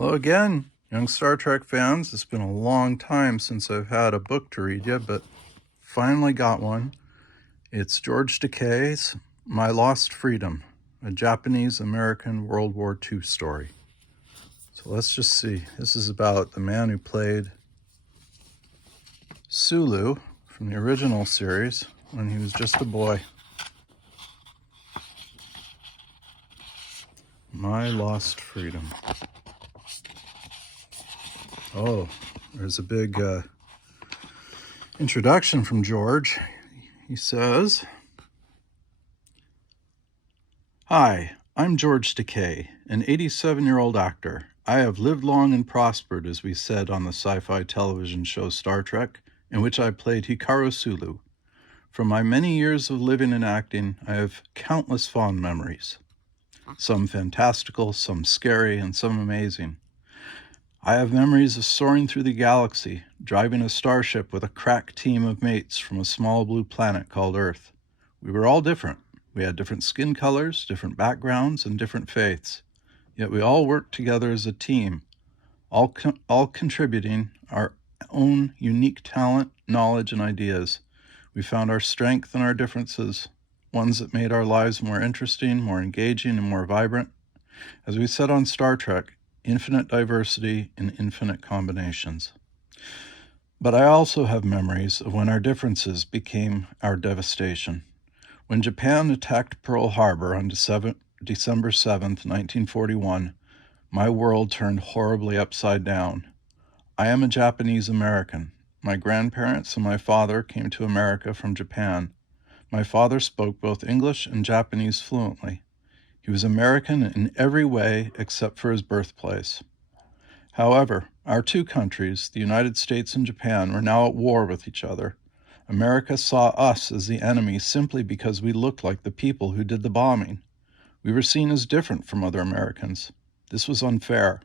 Hello again, young Star Trek fans. It's been a long time since I've had a book to read you, but finally got one. It's George Takei's My Lost Freedom, a Japanese-American World War II story. So let's just see. This is about the man who played Sulu from the original series when he was just a boy. My Lost Freedom. Oh, there's a big introduction from George. He says, "Hi, I'm George Takei, an 87-year-old actor. I have lived long and prospered, as we said on the sci-fi television show Star Trek, in which I played Hikaru Sulu. From my many years of living and acting, I have countless fond memories. Some fantastical, some scary, and some amazing. I have memories of soaring through the galaxy, driving a starship with a crack team of mates from a small blue planet called Earth. We were all different. We had different skin colors, different backgrounds, and different faiths. Yet we all worked together as a team, all contributing our own unique talent, knowledge, and ideas. We found our strength in our differences, ones that made our lives more interesting, more engaging, and more vibrant. As we said on Star Trek, infinite diversity in infinite combinations. But I also have memories of when our differences became our devastation. When Japan attacked Pearl Harbor on December 7th, 1941, my world turned horribly upside down. I am a Japanese American. My grandparents and my father came to America from Japan. My father spoke both English and Japanese fluently. He was American in every way except for his birthplace. However, our two countries, the United States and Japan, were now at war with each other. America saw us as the enemy simply because we looked like the people who did the bombing. We were seen as different from other Americans. This was unfair.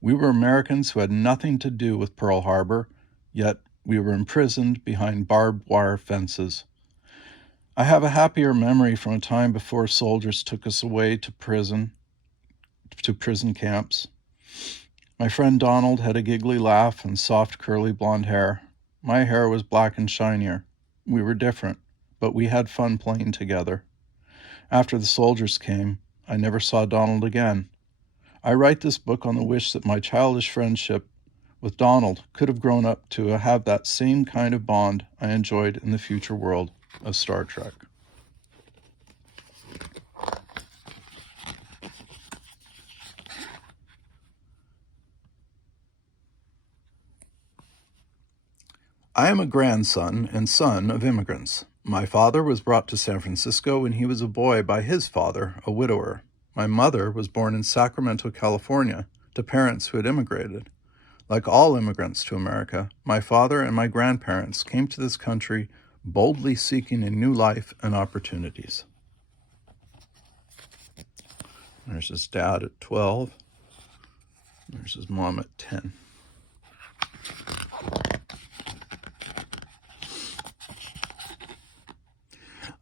We were Americans who had nothing to do with Pearl Harbor, yet we were imprisoned behind barbed wire fences. I have a happier memory from a time before soldiers took us away to prison camps. My friend Donald had a giggly laugh and soft curly blonde hair. My hair was black and shinier. We were different, but we had fun playing together. After the soldiers came, I never saw Donald again. I write this book on the wish that my childish friendship with Donald could have grown up to have that same kind of bond I enjoyed in the future world of Star Trek." I am a grandson and son of immigrants. My father was brought to San Francisco when he was a boy by his father, a widower. My mother was born in Sacramento, California, to parents who had immigrated. Like all immigrants to America, my father and my grandparents came to this country boldly seeking a new life and opportunities. There's his dad at 12. There's his mom at 10.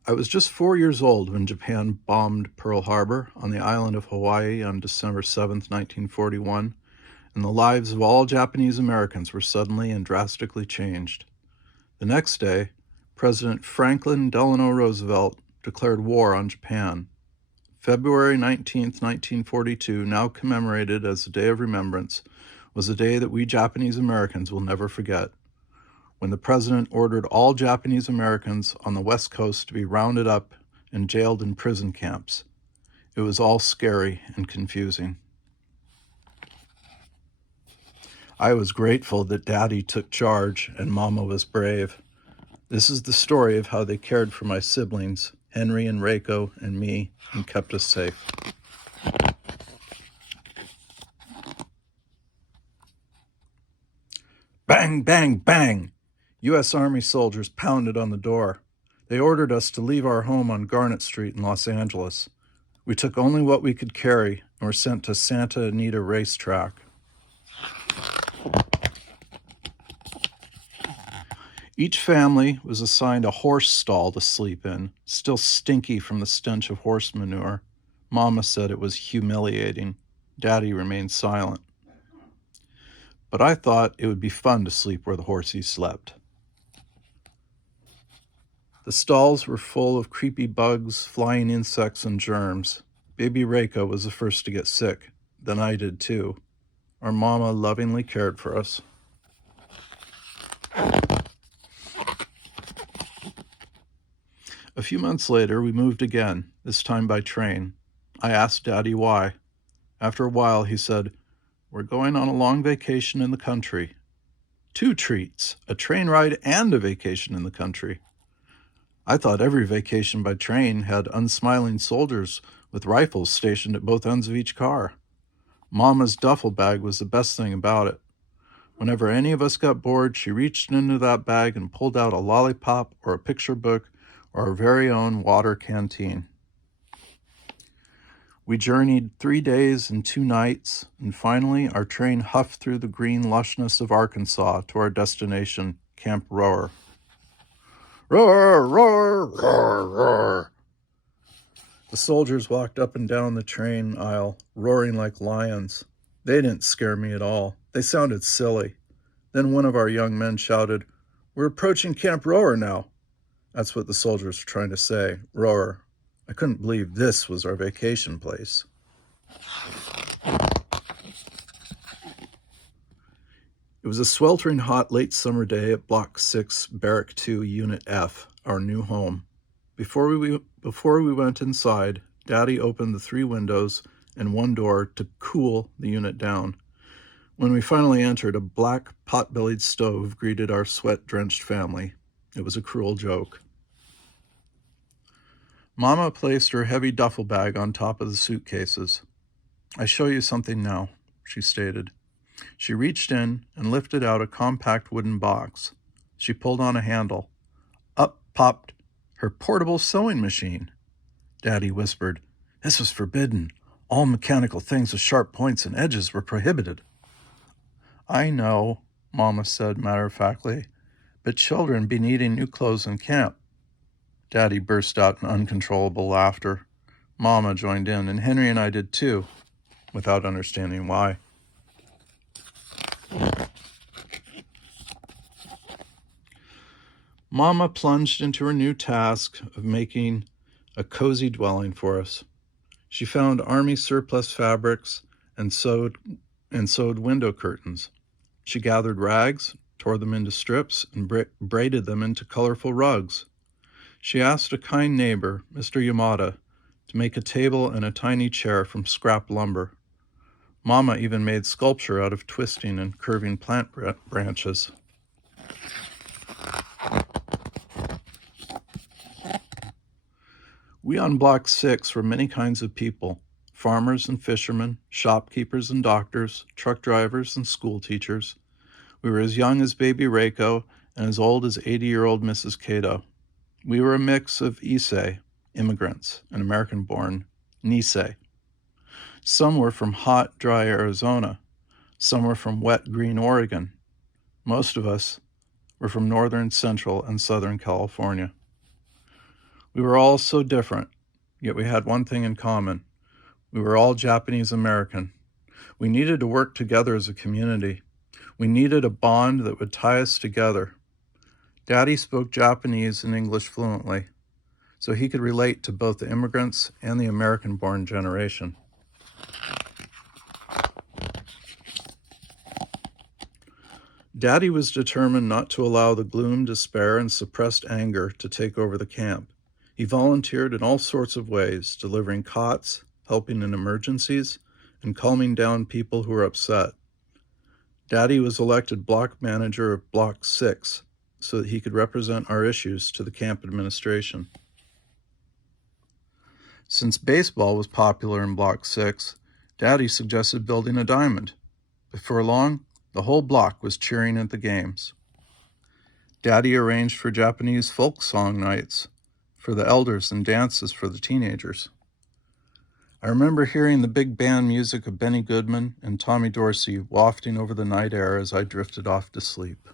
I was just 4 years old when Japan bombed Pearl Harbor on the island of Hawaii on December 7th, 1941, and the lives of all Japanese Americans were suddenly and drastically changed. The next day, President Franklin Delano Roosevelt declared war on Japan. February 19th, 1942, now commemorated as a Day of Remembrance, was a day that we Japanese Americans will never forget, when the president ordered all Japanese Americans on the West Coast to be rounded up and jailed in prison camps. It was all scary and confusing. I was grateful that Daddy took charge and Mama was brave. This is the story of how they cared for my siblings, Henry and Reiko and me, and kept us safe. Bang, bang, bang! U.S. Army soldiers pounded on the door. They ordered us to leave our home on Garnet Street in Los Angeles. We took only what we could carry and were sent to Santa Anita Racetrack. Each family was assigned a horse stall to sleep in, still stinky from the stench of horse manure. Mama said it was humiliating. Daddy remained silent. but I thought it would be fun to sleep where the horses slept. The stalls were full of creepy bugs, flying insects, and germs. Baby Reiko was the first to get sick. Then I did too. Our mama lovingly cared for us. A few months later, we moved again, this time by train. I asked Daddy why. After a while, he said, "We're going on a long vacation in the country." 2 treats, a train ride and a vacation in the country. I thought every vacation by train had unsmiling soldiers with rifles stationed at both ends of each car. Mama's duffel bag was the best thing about it. Whenever any of us got bored, she reached into that bag and pulled out a lollipop or a picture book or our very own water canteen. We journeyed 3 days and 2 nights, and finally our train huffed through the green lushness of Arkansas to our destination, Camp Rohwer. Roar, roar, roar, roar. The soldiers walked up and down the train aisle, roaring like lions. They didn't scare me at all. They sounded silly. Then one of our young men shouted, "We're approaching Camp Rohwer now." That's what the soldiers were trying to say, Rohwer. I couldn't believe this was our vacation place. It was a sweltering hot late summer day at Block 6, Barrack 2, Unit F, our new home. Before we went inside, Daddy opened the 3 windows and 1 door to cool the unit down. When we finally entered, a black pot-bellied stove greeted our sweat-drenched family. It was a cruel joke. Mama placed her heavy duffel bag on top of the suitcases. "I show you something now," she stated. She reached in and lifted out a compact wooden box. She pulled on a handle. Up popped her portable sewing machine. Daddy whispered, "This was forbidden. All mechanical things with sharp points and edges were prohibited." "I know," Mama said matter-of-factly, "but children be needing new clothes in camp." Daddy burst out in uncontrollable laughter. Mama joined in, and Henry and I did too, without understanding why. Mama plunged into her new task of making a cozy dwelling for us. She found army surplus fabrics and sewed window curtains. She gathered rags, tore them into strips, and braided them into colorful rugs. She asked a kind neighbor, Mr. Yamada, to make a table and a tiny chair from scrap lumber. Mama even made sculpture out of twisting and curving plant branches. We on Block 6 were many kinds of people: farmers and fishermen, shopkeepers and doctors, truck drivers and school teachers. We were as young as baby Reiko and as old as 80-year-old Mrs. Cato. We were a mix of Issei, immigrants, and American-born Nisei. Some were from hot, dry Arizona. Some were from wet, green Oregon. Most of us were from northern, central, and southern California. We were all so different, yet we had one thing in common. We were all Japanese American. We needed to work together as a community. We needed a bond that would tie us together. Daddy spoke Japanese and English fluently, so he could relate to both the immigrants and the American-born generation. Daddy was determined not to allow the gloom, despair, and suppressed anger to take over the camp. He volunteered in all sorts of ways, delivering cots, helping in emergencies, and calming down people who were upset. Daddy was elected block manager of Block 6 so that he could represent our issues to the camp administration. Since baseball was popular in Block 6, Daddy suggested building a diamond. Before long, the whole block was cheering at the games. Daddy arranged for Japanese folk song nights for the elders and dances for the teenagers. I remember hearing the big band music of Benny Goodman and Tommy Dorsey wafting over the night air as I drifted off to sleep.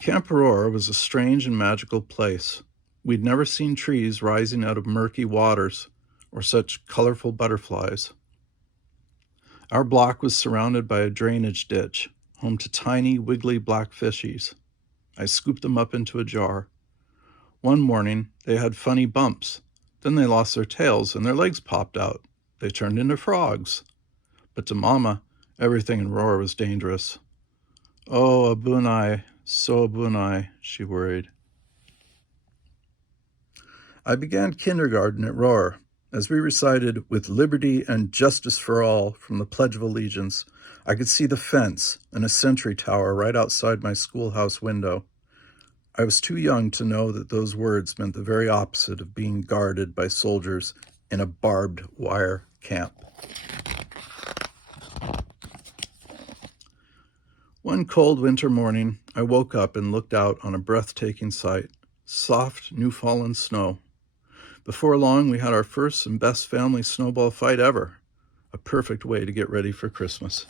Camp Rohwer was a strange and magical place. We'd never seen trees rising out of murky waters or such colorful butterflies. Our block was surrounded by a drainage ditch, home to tiny, wiggly black fishies. I scooped them up into a jar. One morning, they had funny bumps. Then they lost their tails and their legs popped out. They turned into frogs. But to Mama, everything in Rohwer was dangerous. Oh, Abunai, so Abunai, she worried. I began kindergarten at Rohwer. As we recited "With Liberty and Justice for All" from the Pledge of Allegiance, I could see the fence and a sentry tower right outside my schoolhouse window. I was too young to know that those words meant the very opposite of being guarded by soldiers in a barbed wire camp. One cold winter morning, I woke up and looked out on a breathtaking sight, soft, new-fallen snow. Before long, we had our first and best family snowball fight ever, a perfect way to get ready for Christmas.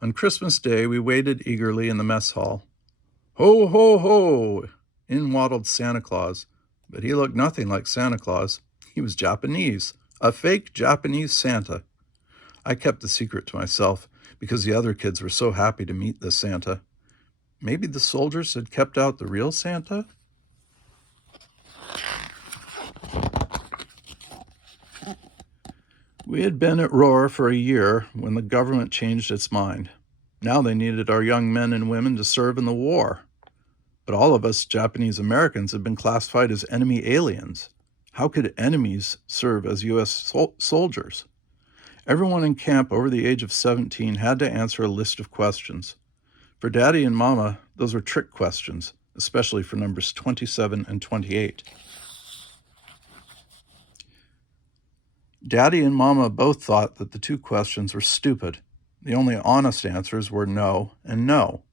On Christmas Day, we waited eagerly in the mess hall. Ho, ho, ho! In waddled Santa Claus, but he looked nothing like Santa Claus. He was Japanese, a fake Japanese Santa. I kept the secret to myself because the other kids were so happy to meet this Santa. Maybe the soldiers had kept out the real Santa? We had been at Rohwer for a year when the government changed its mind. Now they needed our young men and women to serve in the war. But all of us Japanese Americans had been classified as enemy aliens. How could enemies serve as U.S. soldiers? Everyone in camp over the age of 17 had to answer a list of questions. For Daddy and Mama, those were trick questions, especially for numbers 27 and 28. Daddy and Mama both thought that the two questions were stupid. The only honest answers were no and no.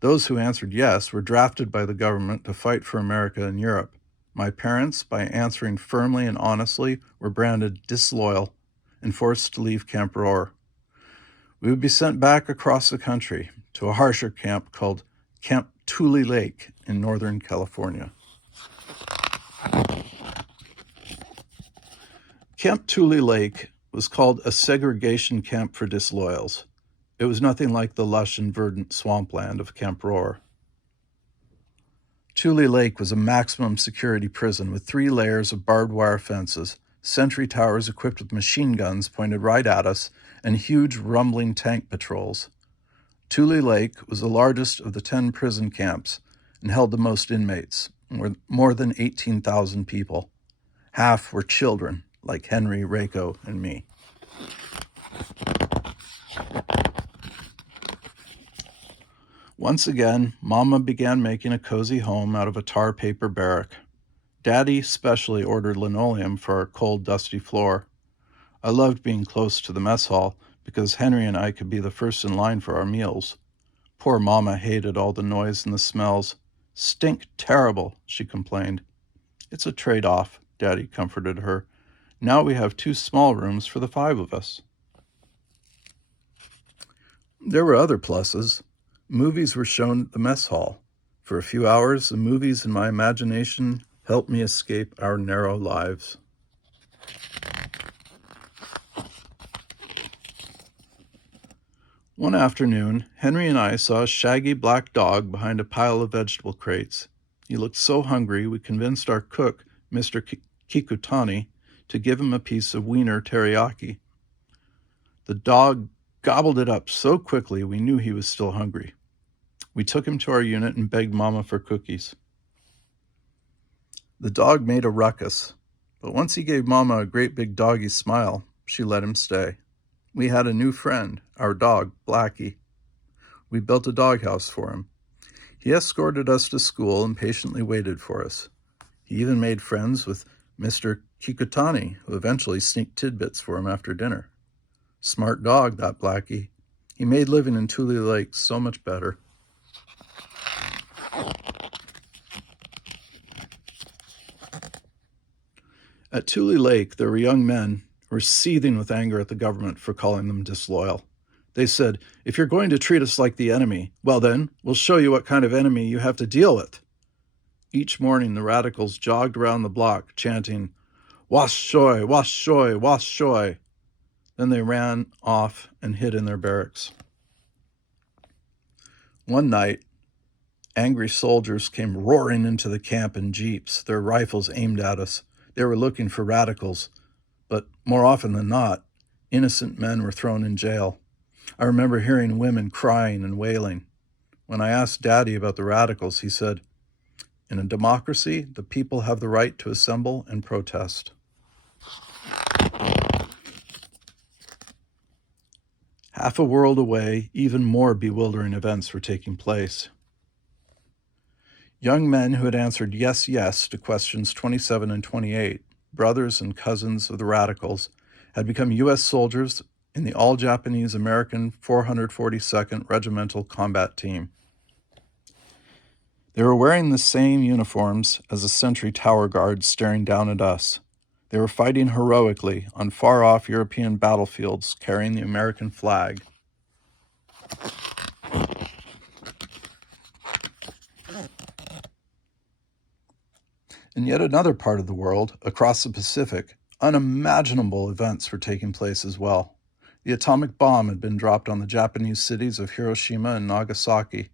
Those who answered yes were drafted by the government to fight for America in Europe. My parents, by answering firmly and honestly, were branded disloyal and forced to leave Camp Rohwer. We would be sent back across the country to a harsher camp called Camp Tule Lake in Northern California. Camp Tule Lake was called a segregation camp for disloyals. It was nothing like the lush and verdant swampland of Camp Rohwer. Tule Lake was a maximum security prison with 3 layers of barbed wire fences, sentry towers equipped with machine guns pointed right at us, and huge rumbling tank patrols. Tule Lake was the largest of the 10 prison camps and held the most inmates, more than 18,000 people. Half were children, like Henry, Reiko, and me. Once again, Mama began making a cozy home out of a tar paper barrack. Daddy specially ordered linoleum for our cold, dusty floor. I loved being close to the mess hall because Henry and I could be the first in line for our meals. Poor Mama hated all the noise and the smells. "Stink terrible," she complained. "It's a trade-off," Daddy comforted her. "Now we have 2 small rooms for the 5 of us." There were other pluses. Movies were shown at the mess hall. For a few hours, the movies in my imagination helped me escape our narrow lives. One afternoon, Henry and I saw a shaggy black dog behind a pile of vegetable crates. He looked so hungry, we convinced our cook, Mr. Kikutani, to give him a piece of wiener teriyaki. The dog gobbled it up so quickly we knew he was still hungry. We took him to our unit and begged Mama for cookies. The dog made a ruckus, but once he gave Mama a great big doggy smile, she let him stay. We had a new friend, our dog, Blackie. We built a doghouse for him. He escorted us to school and patiently waited for us. He even made friends with Mr. Kikutani, who eventually sneaked tidbits for him after dinner. Smart dog, that Blackie. He made living in Tule Lake so much better. At Tule Lake, there were young men who were seething with anger at the government for calling them disloyal. They said, "If you're going to treat us like the enemy, well then, we'll show you what kind of enemy you have to deal with." Each morning, the radicals jogged around the block, chanting, "Wash shoy, wash shoy, wash shoy." Then they ran off and hid in their barracks. One night, angry soldiers came roaring into the camp in jeeps, their rifles aimed at us. They were looking for radicals, but more often than not, innocent men were thrown in jail. I remember hearing women crying and wailing. When I asked Daddy about the radicals, he said, "In a democracy, the people have the right to assemble and protest." Half a world away, even more bewildering events were taking place. Young men who had answered yes, yes to questions 27 and 28, brothers and cousins of the radicals, had become U.S. soldiers in the all-Japanese American 442nd Regimental Combat Team. They were wearing the same uniforms as the sentry tower guards staring down at us. They were fighting heroically on far-off European battlefields carrying the American flag. In yet another part of the world, across the Pacific, unimaginable events were taking place as well. The atomic bomb had been dropped on the Japanese cities of Hiroshima and Nagasaki.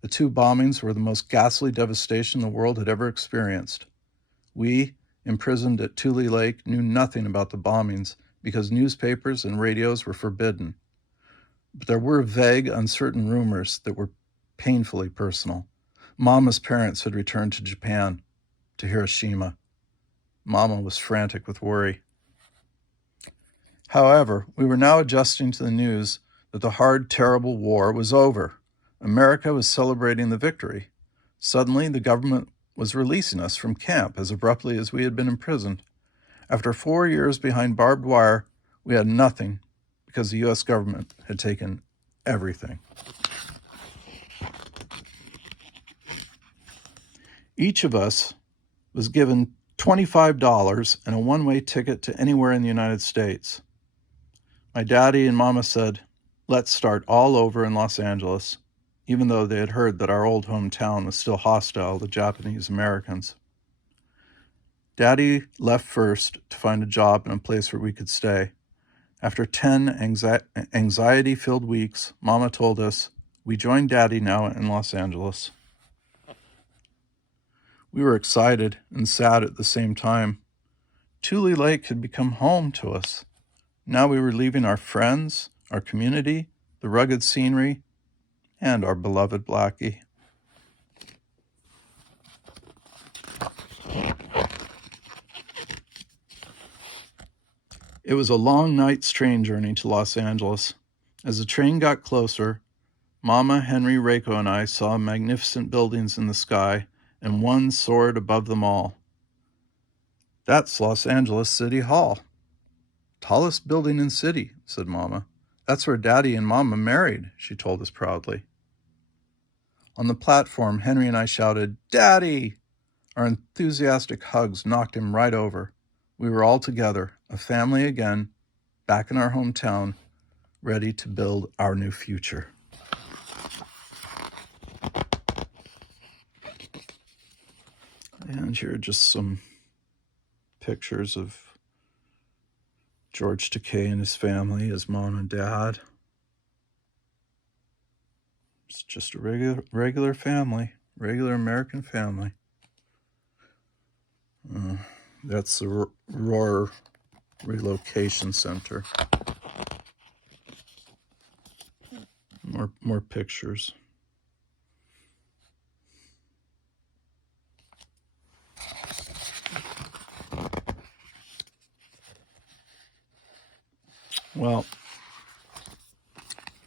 The two bombings were the most ghastly devastation the world had ever experienced. We, imprisoned at Tule Lake, knew nothing about the bombings because newspapers and radios were forbidden. But there were vague, uncertain rumors that were painfully personal. Mama's parents had returned to Japan, to Hiroshima. Mama was frantic with worry. However, we were now adjusting to the news that the hard, terrible war was over. America was celebrating the victory. Suddenly, the government was releasing us from camp as abruptly as we had been imprisoned. After 4 years behind barbed wire, we had nothing because the U.S. government had taken everything. Each of us was given $25 and a one-way ticket to anywhere in the United States. My daddy and mama said, "Let's start all over in Los Angeles," even though they had heard that our old hometown was still hostile to Japanese Americans. Daddy left first to find a job in a place where we could stay. After 10 anxiety-filled weeks, Mama told us, we joined Daddy now in Los Angeles. We were excited and sad at the same time. Tule Lake had become home to us. Now we were leaving our friends, our community, the rugged scenery, and our beloved Blackie. It was a long night's train journey to Los Angeles. As the train got closer, Mama, Henry, Reiko, and I saw magnificent buildings in the sky, and one soared above them all. "That's Los Angeles City Hall." "Tallest building in city," said Mama. "That's where Daddy and Mama married," she told us proudly. On the platform, Henry and I shouted, "Daddy!" Our enthusiastic hugs knocked him right over. We were all together, a family again, back in our hometown, ready to build our new future. And here are just some pictures of George Takei and his family, his mom and dad. It's just a regular family, regular American family. That's the Rohwer Relocation Center. More pictures. Well,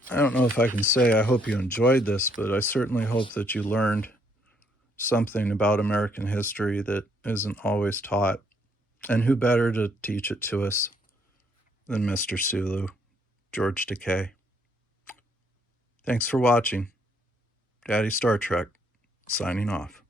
I don't know if I can say I hope you enjoyed this, but I certainly hope that you learned something about American history that isn't always taught. And who better to teach it to us than Mr. Sulu, George Takei. Thanks for watching. Daddy Star Trek, signing off.